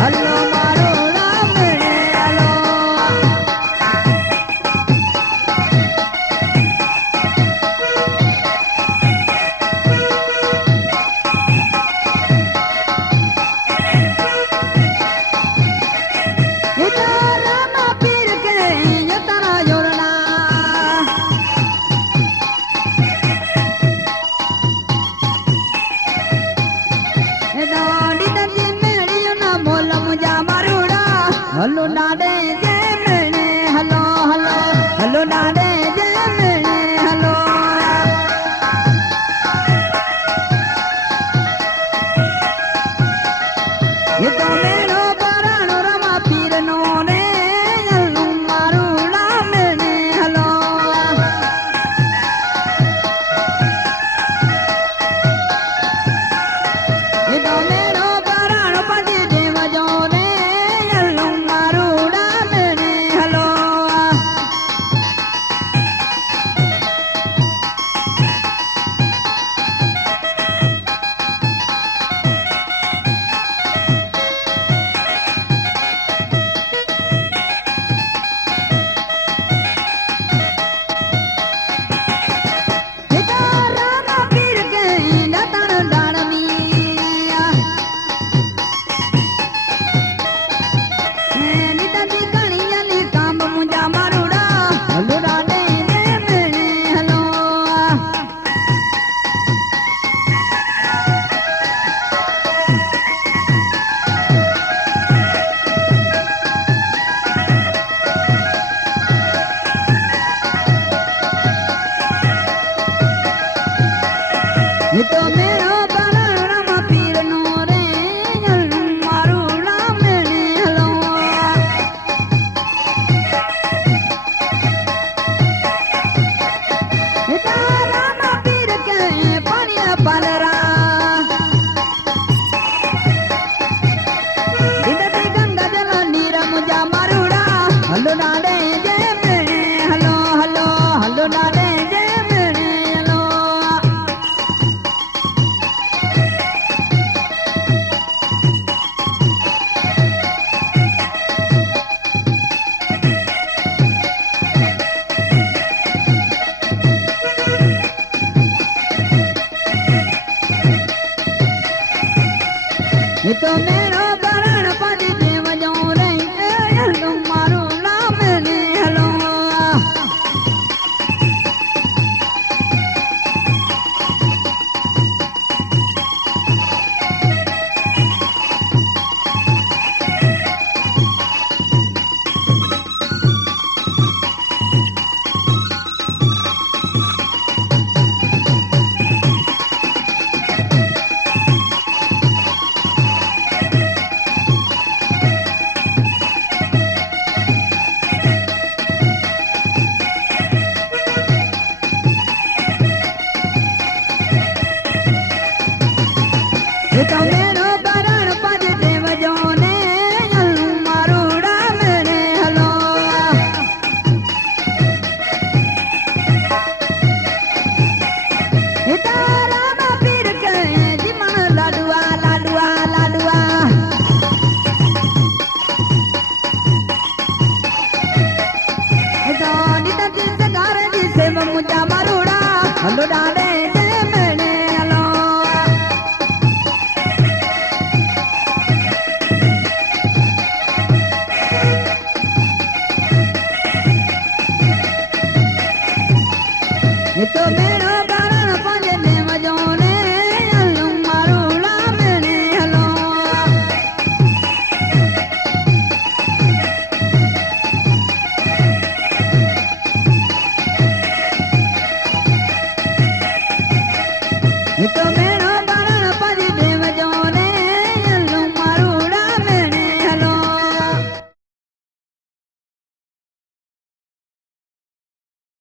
હલો મારો રામ રે hello hello નાડે જે મેણે હલો હલો હલો નાડે જે મેણે હલો એ તો મેળો પરાણો રમા પીર નો રે હલો મારું નામ મેણે હલો એ તો મેળો પરાણો પછી દેવ જો રે હલો મારું નામ મેણે હલો એ તો મેળો પરાણમાં પીરનો રે મારું નામ મેણે હલો એ તારામાં પીર કે પાણી પાલરા ઇદતી ગંગા જલ નીરમ જા મારુડા હલો નાડે જે મેણે હલો હલો હલો નાડે જે મેણે હલો એ તો મેળો કરણ પછી દેવ જો રે હલો મારું નામ મેણે હલો એ તો મેળો કરણ પછી દેવ જો ને હલો મારું નામ મેણે હલો એ તારામાં પીર કે જીમણ લાડવા લાડવા લાડવા એ તો નિત કિસ ગારે દિસે મુજા મારુડા હલો ડાડે જે મેણે હલો એ તો મેળો કરણ પછી દેવ જો ને હલો મારું નામ મેણે હલો એ તો